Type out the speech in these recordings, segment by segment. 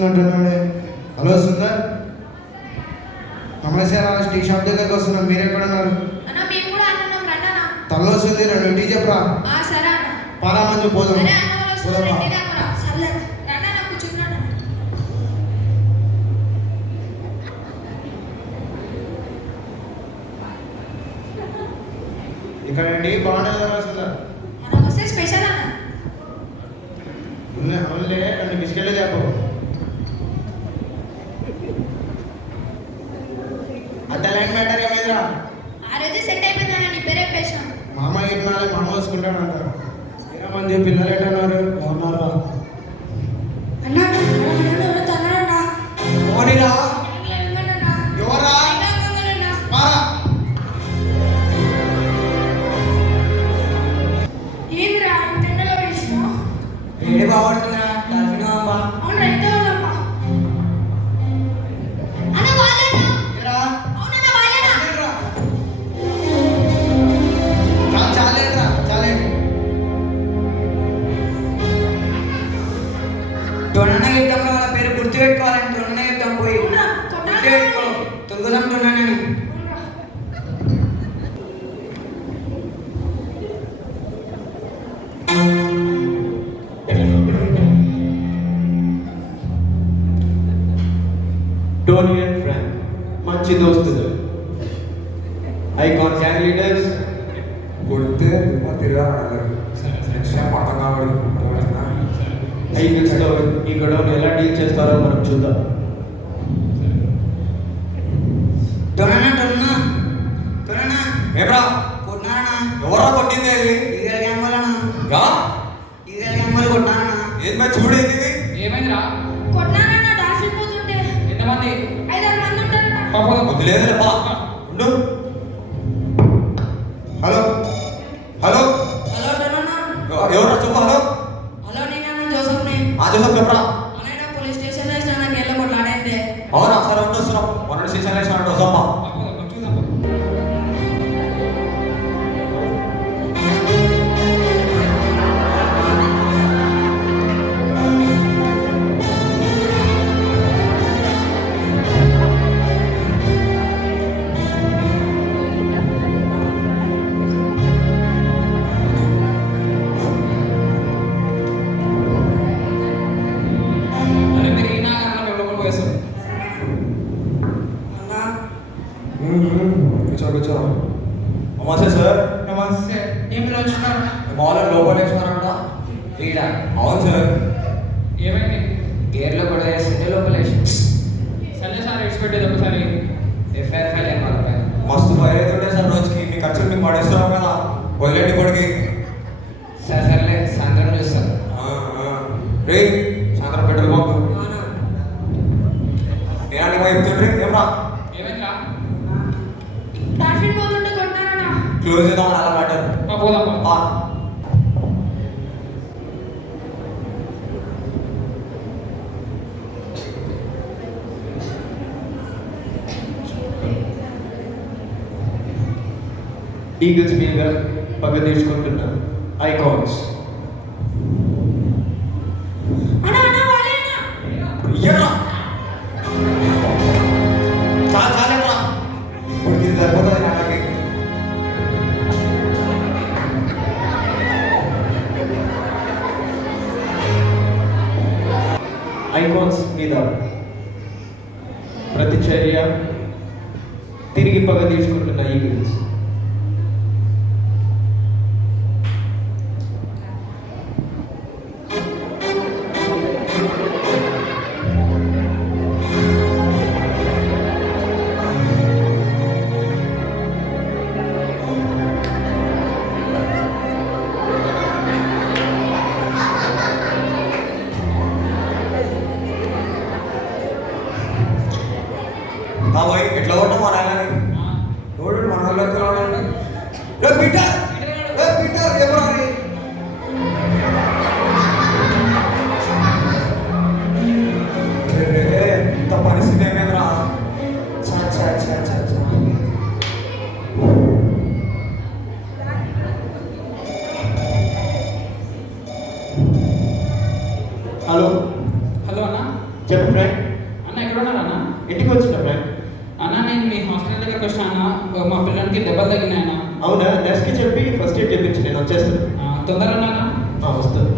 వస్తున్నట్టున్నాడే. Hello Sundar, నమస్తే అన్న. Tea shop దగ్గరకు వస్తున్నాం, మీరు ఎక్కడ ఉన్నారు? తల్లొస్తుంది, 2 టీ చెప్పరా. పాలా మంచి పోదాం. ఇక్కడ టీ బాగుంటుంది కదా సుందర్? అవునులే, 2 బిస్కెట్లు చెప్పు. అంత లైన్ మ్యాటర్ ఏమైందిరా? మామ ఇన్నాళ్ళే మామ వసుకుంటాడు అంటారు. మంది పిల్లలు ఎట్టున్నారు? బాగున్నారా? ఓడిరా ఎవరా? ఏడి బాగుంటుందిరా? తొండన యుద్ధంలో వాళ్ళ పేరు గుర్తుపెట్టుకోవాలని తొండన యుద్ధం పోయి గుర్తుపెట్టుకో. తుంగుదాం తొండనని. టోనీ అండ్ ఫ్రాంక్ మంచి దోస్తులు. Icon gang leaders. కొడితే తిరగాలి అర్థం కావడం. ఐగిల్స్లో ఈ గొడవను ఎలా డీల్ చేస్తారో మనం చూద్దాం. ఏమ్రా కొట్టినారనా? ఎవరా కొట్టింది? కొట్టినారనా? ఏది మరి చూడేది? ఏమైందిరా? ఎంతమంది? 5-6 మంది ఉంటారట. బుద్ధి లేదులే బా ఉండు. హలో హలో ఎవరా చెప్పు. హలో జోసఫ్ చెప్పరా. అవునా సరే ఉండొస్తున్నాం. 1 స్టేషన్ వేసినట్టు వస్తామ్మా. చూద్దాం. కూర్చో. నమస్తే సార్. నమస్తే. ఏం వచ్చినారు? మామూలు లోపల వేసినారంట. అవును సార్. ఏమైంది? గేర్లో కూడా వేస్తుంటే లోపల వేసి సరే సార్, ఎక్స్పెక్టేది ఒకసారి ఎఫ్ఐఆర్ ఫైల్ ఏం వాళ్ళపై మస్తు ఫైర్ అవుతుంటే సార్ రోజుకి. మీ ఖర్చులు మీకు పడేస్తున్నాం కదా, వదిలేండి కొడికి. సర్లే సాయంత్రం చూస్తాను. రే సాయంత్రం పెట్రోల్ బంక్ నేనా చెప్తుండ్రి. ఏమరా ఏమైందిరా? క్లోజ్ చేద్దామని అలా మ్యాటర్. పోదాం. ఈగిల్స్ మీద పగ తీర్చుకుంటున్న ఐకాన్స్. చాలేట్రా ఇప్పుడు ఇది సరిపోతుంది నాన్నకి. ఐకాన్స్ మీద ప్రతిచర్య తిరిగి పగ తీర్చుకుంటున్న ఈగిల్స్. బాబోయ్ ఎట్లా కొట్టాం మన ఆయనని. చూడు మన వాళ్ళు ఎక్కడ ఉన్నాడు. పీటర్ పీటర్ ఎవరు అని. ఇంత పరిస్థితి ఏమైందిరా. హలో హలో అన్న. చెప్పు ఫ్రాంక్. అన్న ఎక్కడున్నారు అన్న? ఇంటికి వచ్చిన ఫ్రాంక్. అన్న నేను మీ హాస్పిటల్ దగ్గరకు వచ్చిన అన్న, మా పిల్లలకి దెబ్బలు తగినాయి అన్న. అవునా, నర్స్కి చెప్పి ఫస్ట్ ఎయిడ్ చెప్పించి నేను వచ్చేస్తాను. తొందరగా అన్న. వస్తాను.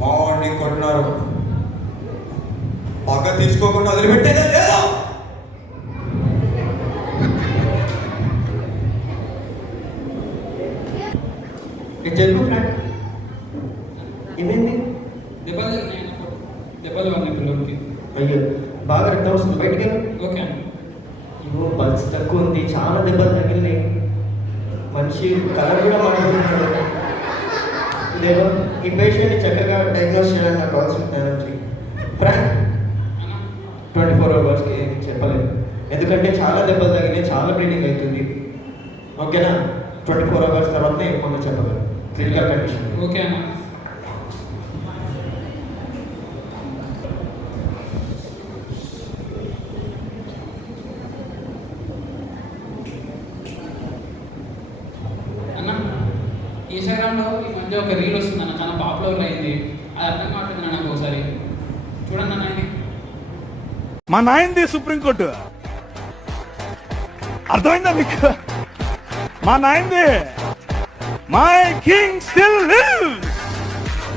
మావాడిని కొట్టినారు, పక్క తీసుకోకుండా వదిలిపెట్టేదే లేదా? నేను చెప్పు ఫ్రాంక్. ఏమైంది? దెబ్బలు తగినాయి అన్న, దెబ్బలు పడినాయి పిల్లలకి. అయ్యో, బాగా రక్తం వస్తుంది, బయటికి వెళ్ళు. ఓకే అన్న. ఇవో పల్స్ తక్కువ ఉంది, చాలా దెబ్బలు తగిలినాయి, మనిషి కలర్ కూడా మాట్లాడుతున్నాడు. దేవా, ఈ పేషెంట్ని చక్కగా డయాగ్నోస్ చేయడానికి నాకు కావాల్సిన జ్ఞానం చేయి. ఫ్రాంక్, అన్న 24 అవర్స్కి ఏం చెప్పలేదు, ఎందుకంటే చాలా దెబ్బలు తగిలినాయి, చాలా బ్లీడింగ్ అవుతుంది. ఓకేనా? 24 అవర్స్ తర్వాతనే మనం చెప్పగలం క్రిటికల్ కండిషన్. ఓకే అన్న. అన్న ఇన్స్టాగ్రామ్లో ఈ మధ్య ఒక రీల్ వస్తుంది అన్న, చాలా పాపులర్ అయింది. అది అర్థం కావట్లేదు నాకు, ఒకసారి చూడండి అన్న ఇది. మా నాయనది సుప్రీంకోర్టు, అర్థమైందా మీకు? మా నాయనది, మై కింగ్ స్టిల్ లివ్స్.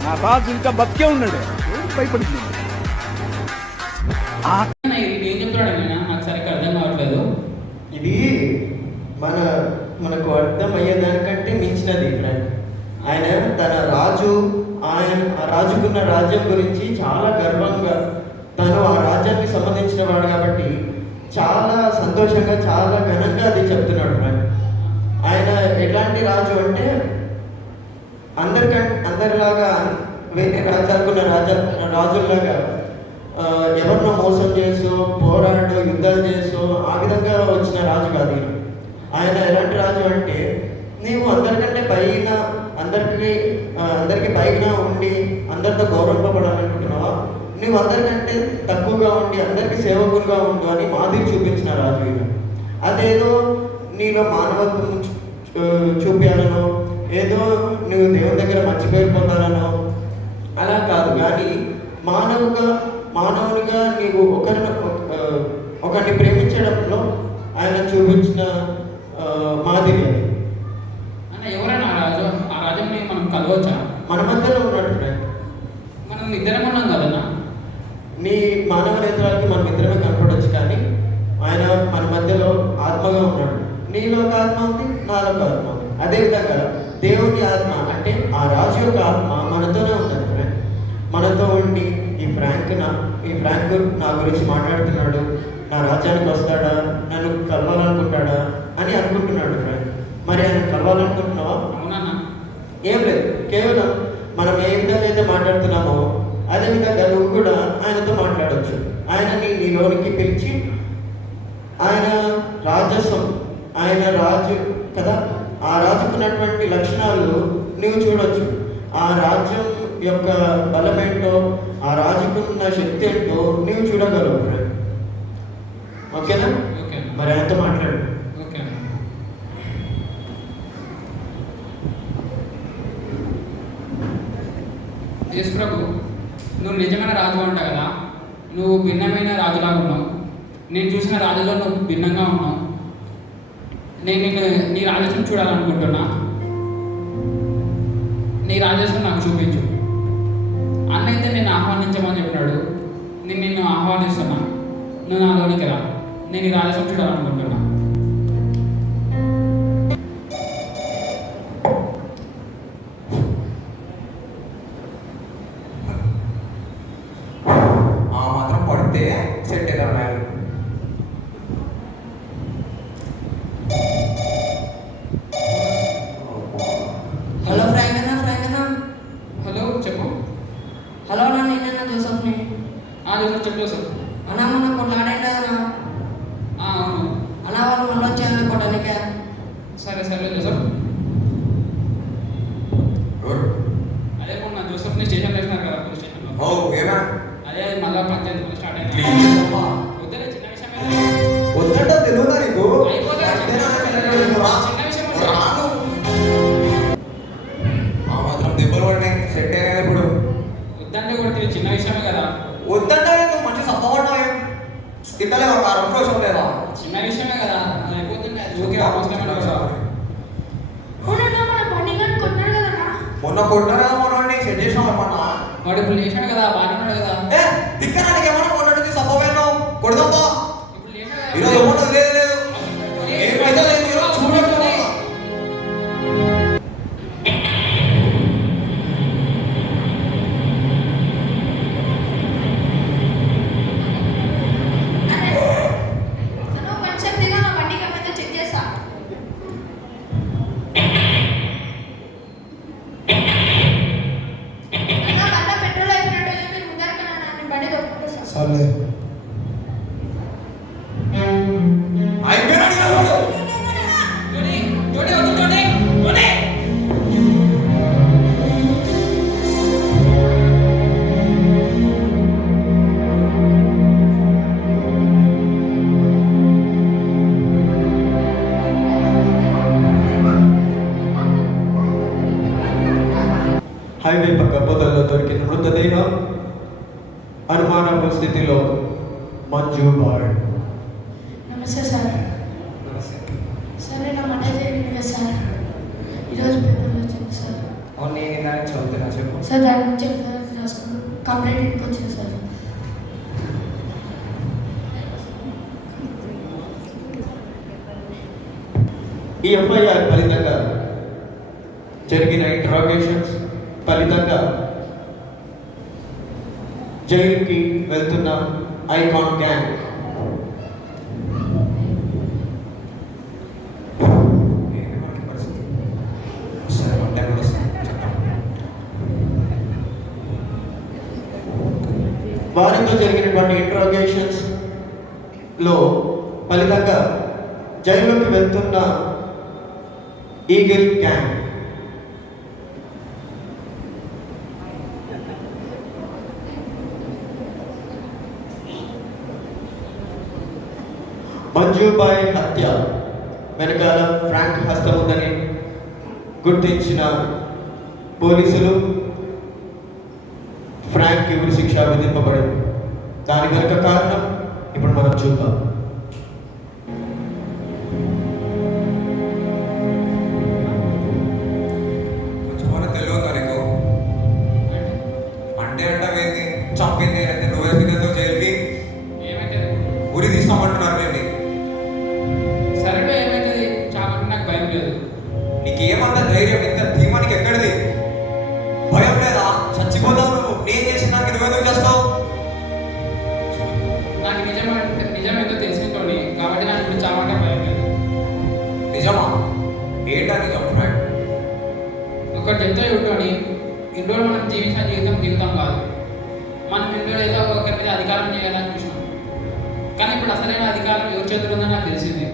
నా రాజు ఇంకా బతికే ఉన్నాడు, భయపడింది. అన్న, ఇది ఏం చెప్తున్నాడు అన్న, నాకు సరిగ్గా అర్థం కావట్లేదు. ఇది మనకు అర్థం అయ్యేదానికంటే మించినది ఫ్రెండ్. ఆయన తన రాజు, ఆయన ఆ రాజుకున్న రాజ్యం గురించి చాలా గర్వంగా, తను ఆ రాజ్యానికి సంబంధించిన వాడు కాబట్టి చాలా సంతోషంగా, చాలా ఘనంగా అది చెప్తున్నాడు ఫ్రెండ్. ఆయన ఎలాంటి రాజు అంటే అందరిలాగా వేరే రాజ్యాలకున్న రాజుల్లాగా ఎవరినో మోసం చేస్తూ, పోరాడు, యుద్ధాలు చేస్తూ ఆ విధంగా వచ్చిన రాజు కాదు ఈయన. ఆయన ఎలాంటి రాజు అంటే, నీవు అందరికంటే పైన, అందరికి పైన ఉండి అందరితో గౌరవింపబడాలనుకుంటున్నావా? నువ్వు అందరికంటే తక్కువగా ఉండి అందరికి సేవకులుగా ఉండు అని మాదిరి చూపించిన రాజు ఈయన. అదేదో నీలో మానవత్వం చూపించాలనో, ఏదో నువ్వు దేవుని దగ్గర మంచి పేరు పొందాలనో అలా కాదు, కానీ మానవునిగా నీవు ఒకరిని ప్రేమించడంలో ఆయన చూపించిన మాదిరి అది. అన్న ఎవరైనా ఆ రాజు, ఆ రాజుని మనం కలవచ్చా? మన మధ్యలో ఉన్నాడు ఫ్రెండ్. మనం ఇద్దరం ఉన్నాం కదన్నా. నీ మానవ నేత్రాలకి మనం ఇద్దరమే కనపడవచ్చు, కానీ ఆయన మన మధ్యలో ఆత్మగా ఉన్నాడు. నీలో ఒక ఆత్మ ఉంది, నాలో ఒక ఆత్మ ఉంది. అదేవిధంగా దేవుని ఆత్మ అంటే ఆ రాజు యొక్క ఆత్మ మనతోనే ఉంటుంది ఫ్రెండ్. మనతో ఉండి ఈ ఫ్రాంక్ నా గురించి మాట్లాడుతున్నాడు, నా రాజ్యానికి వస్తాడా, నన్ను కలవాలనుకుంటాడా అని అనుకుంటున్నాడు ఫ్రెండ్. మరి ఆయన కలవాలనుకుంటున్నావా? అవునన్నా. ఏం లేదు, కేవలం మనం ఏ విధంగా అయితే మాట్లాడుతున్నామో అదేవిధంగా నువ్వు కూడా ఆయనతో మాట్లాడవచ్చు. ఆయనని నీలోనికి పిలిచి, ఆయన రాజస్వం, ఆయన రాజు కదా, ఆ రాజుకున్నటువంటి లక్షణాలు నువ్వు చూడొచ్చు. ఆ రాజ్యం యొక్క బలమేంటో, ఆ రాజుకున్న శక్తి ఏంటో నువ్వు చూడగలవు ఫ్రెండ్. ఓకేనా? ఓకే అన్న. మరి ఆయనతో మాట్లాడు. ఓకే అన్న. యేసు ప్రభు, నువ్వు నిజమైన రాజు అంట కదా, నువ్వు భిన్నమైన రాజులాగా ఉన్నావు. నేను చూసిన రాజులో నువ్వు భిన్నంగా ఉన్నావు. నేను నీ రాజస్వం చూడాలనుకుంటున్నా. నీ రాజస్వం నాకు చూపించు. అన్న అయితే నేను ఆహ్వానించమని చెప్పినాడు. నేను నిన్ను ఆహ్వానిస్తున్నా, నువ్వు నాలోనికి రా. నేను ఈ రాజస్వం చూడాలనుకుంటున్నా. ఆ మాత్రం పడితే సెట్ అవుతారు. హలో ఫ్రాంక్ అన్న, ఫ్రాంక్ అన్న. హలో, చెప్పు. హలో అన్న, నేనన్నా జోసఫ్ని. జోసఫ్, చెప్పు జోసఫ్. అన్న మొన్న కొట్లాడాను కదన్నా. అవును. తిట్టలేవా? ఆ 2 రోజులు లేవా? చిన్న విషయమే కదా, అది అయిపోతుంది. అది ఓకే, అవసరమైన కదా. అవునన్నా మన బండిగాడు కొన్నాడు కదన్నా. మొన్న కొట్టారా మనోడిని సెట్ చేసినాం ఏమన్నా? వాడు ఇప్పుడు లేచాడు కదా, బాగానే ఉన్నాడు కదా. తిక్కడానికి ఏమన్నా కొన్నట్టు సబ్బవేను కొడదాంపా. ఇప్పుడు లేచాడు కదా. ఈరోజు ఏమన్నా లేదు లేదు ఏమైతే లేదు ఈరోజు చూడట్లేదు. అన్న కొంచెం దిగా నా బండికి ఏమైనా చెక్ చేస్తా. అన్న మళ్ళా పెట్రోల్ అయిపోయినట్టు మీరు ముందరకన్నా నన్ను బండి దొరుకుతుంది సార్. సర్లే అయిపోయినాడు కదా వాడు. టోనీ, టోనీ వద్దు టోనీ, టోనీ. హైవే పక్క పొదల్లో దొరికిన మృతదేహం అనుమానాస్పద స్థితిలో మంజు బాయ్. నమస్తే సార్. నమస్తే. సార్ నేను మట జరిగింది కదా సార్, ఈరోజు పేపర్లో వచ్చింది సార్. అవును, నేను ఇందాక చదువుతున్నా, చెప్పు. సార్ దాని నుంచి ఎఫ్ఐఆర్ రాసుకుని కంప్లైంట్ ఇంటికి వచ్చింది సార్. ఈ ఎఫ్ఐఆర్ ఫలితంగా జరిగిన ఇంట్రాగేషన్స్ ఫలితంగా జైలుకి వెళ్తున్న ఐకాన్ గ్యాంగ్ ఏంటి మనకి పరిస్థితి? సరే అంటే చెప్తాం. వారితో జరిగినటువంటి ఇంట్రాగేషన్స్ లో ఫలితంగా జైలుకి వెళ్తున్న ఈగిల్ గ్యాంగ్ మంజుబాయ్ హత్య వెనకాల ఫ్రాంక్ హస్తం ఉందని గుర్తించిన పోలీసులు ఫ్రాంక్ ఉరి శిక్ష విధింపబడింది. దాని వెనుక కారణం ఇప్పుడు మనం చూద్దాం. కొంచెం మన తెలియదు నీకు అంటే అంటావేంది? చంపింది అయితే నువ్వే తినేదో జైలుకి ఏమైతే ఉరి తీస్తామంటున్నారు ఏంటి? సరేలే, ఏమైతుంది? చావంటే నాకు భయం లేదు. నీకేమన్నా ధైర్యం ఇంత ధీమానికి ఎక్కడిది? భయం లేదా? చచ్చిపోతావు నువ్వు. నేను చేసిన దానికి నువ్వెందుకు చేస్తావు? నాకు నిజం ఏంటో తెలుసుకుంటోని, కాబట్టి నాకు ఇప్పుడు చావంటే భయం లేదు. నిజమా? ఏంటా నిజం ఫ్రాంక్? ఒకటి చెప్తే చూడటోని, ఇన్ని రోజులు మనం జీవించిన జీవితం కాదు. మనం ఇన్ని రోజులు ఏదో ఒకరి మీద అధికారం చేయాలని చూసినాం, కానీ ఇప్పుడు అసలైన అధికారం ఎవరి చేతులు ఉందని నాకు తెలిసింది.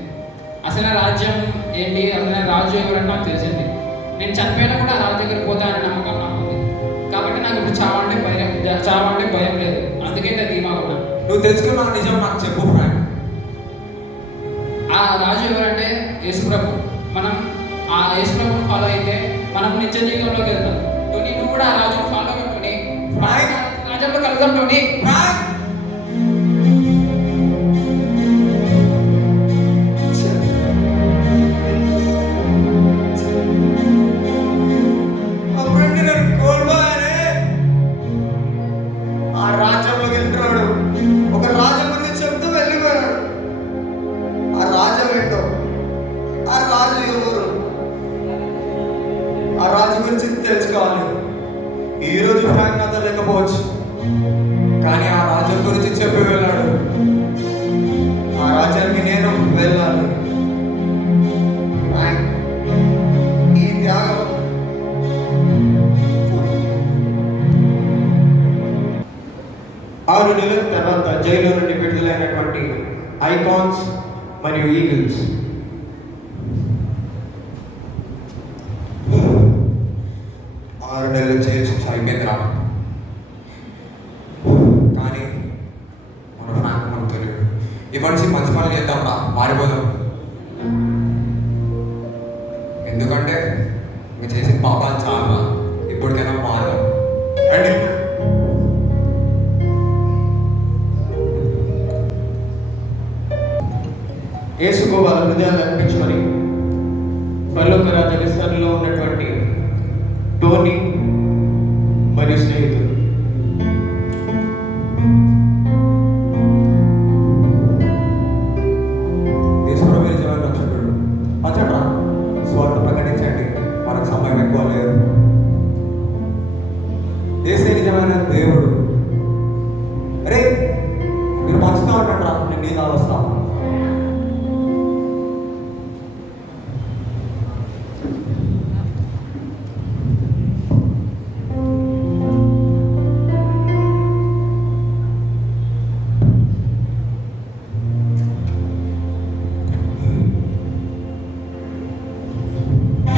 అసలైన రాజ్యం ఏంటి, అసలైన రాజు ఎవరంటే నాకు తెలిసింది. నేను చనిపోయినా కూడా ఆ రాజు దగ్గరికి పోతానని నమ్మకం నాకు ఉంది. కాబట్టి నాకు ఇప్పుడు చావంటే భయం లేదు. అందుకే ఇంత ధీమా ఉన్నా. నువ్వు తెలుసుకున్న నిజం నాకు చెప్పు ఫ్రాంక్. ఆ రాజు ఎవరంటే యేసుప్రభు. మనం ఆ యేసుప్రభుని ఫాలో అయితే మనం నిత్య జీవితంలోకి వెళ్తాం. టోనీ, నువ్వు కూడా ఆ రాజుని ఫాలో పెట్టుకుని రాజ్యంలో కలుద్దాం టోనీ. ఫ్రాంక్ అప్పుడంటే నేను కోల్పోయానే. ఆ రాజ్యంలోకి వెళ్తున్నాడు. ఒక రాజ్యం గురించి చెప్తూ వెళ్ళిపోయాడు. ఆ రాజ్యం ఏంటో, ఆ రాజు ఎవరు, ఆ రాజు గురించి తెలుసుకోవాలి. ఈరోజు ఫ్రాంక్ నాతో లేకపోవచ్చు, కానీ ఆ రాజ్యం గురించి చెప్పి వెళ్ళాడు. ఆ రాజ్యానికి నేను వెళ్ళాలి. ఫ్రాంక్, ఈ త్యాగం ఆరు నెలల తర్వాత జైలు నుండి విడుదలైనటువంటి ఐకాన్స్ మరియు ఈగిల్స్ 6 నెలలు జైలు శిక్ష అయిపోయిందిరా. కానీ మన ఫ్రాంక్ మనకు తెలియదు. ఇప్పటి నుంచి మంచి పనులు చేద్దాం రా, మారిపోదాం. ఎందుకంటే మీరు చేసిన పాపాలు చాలా. ఇప్పటికైనా మారదాం. రండి. టోనీ మరియు స్నేహితులు. ఈశ్వరు నిజమైన రక్షకుడు. వచ్చాడ్రా, స్వార్థ ప్రకటించండి, మనకు సమయం ఎక్కువ లేదు. ఏసే నిజమైన దేవుడు. అరే మీరు పంచుతా ఉంటాడ్రా, నేను నీ కాదు వస్తా.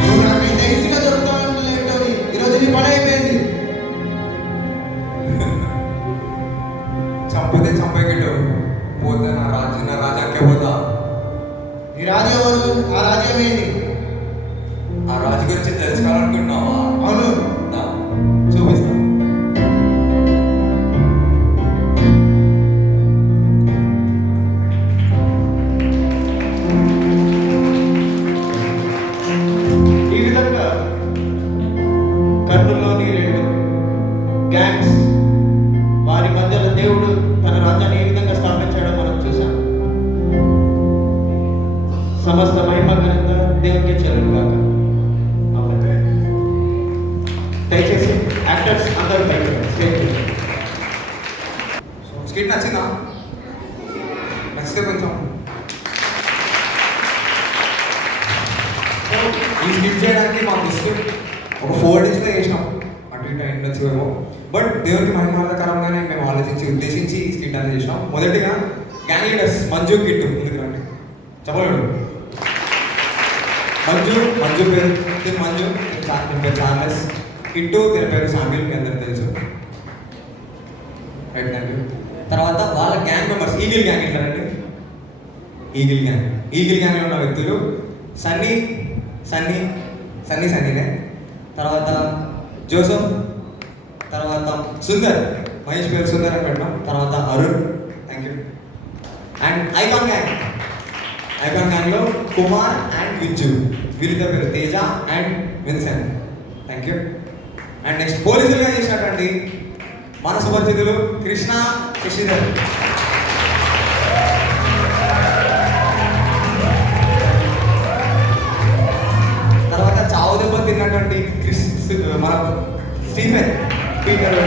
నువ్వు నాకు ఇంత ఈజీగా దొరుకుతావు టోనీ. ఈరోజు నీ పని అయిపోయింది. చంపితే చంపేకిట్టు, పోతే నా రాజ్యానికే పోతా. ఈ రాజు ఎవరు? ఆ రాజ్యం ఏంటి? ఆ రాజు గురించి తెలుసుకోవాలనుకుంటున్నావా? అవును. దా, చూపిస్తా. ఈ విధంగా కర్నూలులోని 2 గ్యాంగ్స్ వారి మధ్యలో దేవుడు తన రాజ్యాన్ని ఏ విధంగా స్థాపించాడో మనం చూసాం. సమస్త మహిమ ఘనత దేవునికే చెల్లును గాక. ఆమేన్. దయచేసి యాక్టర్స్ అందరూ పైకి స్టేజ్ మీద. స్కిట్ నచ్చిందా? నచ్చితే కొంచెం ఈ స్కిట్ చేయడానికి మా మిస్కి ఒక 4 డేస్లో చేసినాం. అటు ఇటు అయిండొచ్చేమో, బట్ దేవునికి మహిమార్థకరంగానే మేము ఆలోచించి ఉద్దేశించి ఈ స్కిట్ అనేది చేసినాం. మొదటిగా గ్యాంగ్ లీడర్స్ మంజు కిట్టు ముందుకు రండి. చెప్పలేడు మంజు పేరు మంజు, దీని పేరు చార్లెస్. కిట్టు దీని పేరు సామిల్, మీ అందరికి తెలుసు. Right, thank you. తర్వాత వాళ్ళ గ్యాంగ్ మెంబర్స్ ఈగిల్ గ్యాంగ్ అంటారండి. ఈగిల్ గ్యాంగ్లో ఉన్న వ్యక్తులు సన్నీనే, తర్వాత జోసఫ్, తర్వాత సుందర్, మహేష్ పేరు సుందర్ అని పెట్టినాం. తర్వాత Arun, thank you. And icon గ్యాంగ్లో కుమార్ అండ్ విజ్జు, వీళ్ళిద్దరు పేరు Teja and Vincent, thank you. And next పోలీసులుగా చేసినటువంటి మన సుపరిచితులు కృష్ణ, శశిధర్. తర్వాత చావు దెబ్బ తిన్నటువంటి మన స్టీఫెన్ పీటర్.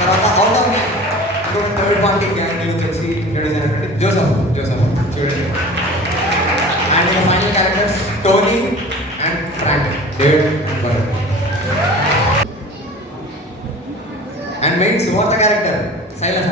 తర్వాత అవుట్ ఆఫ్ గ్యాంగ్ ఇంకొక థర్డ్ పార్టీ గ్యాంగ్ వచ్చేసి ఇంట్రడ్యూస్ అయినటువంటి జోసఫ్ చూడండి. And final characters Tony and Frank, David and main సువార్త క్యారెక్టర్ శైలజ.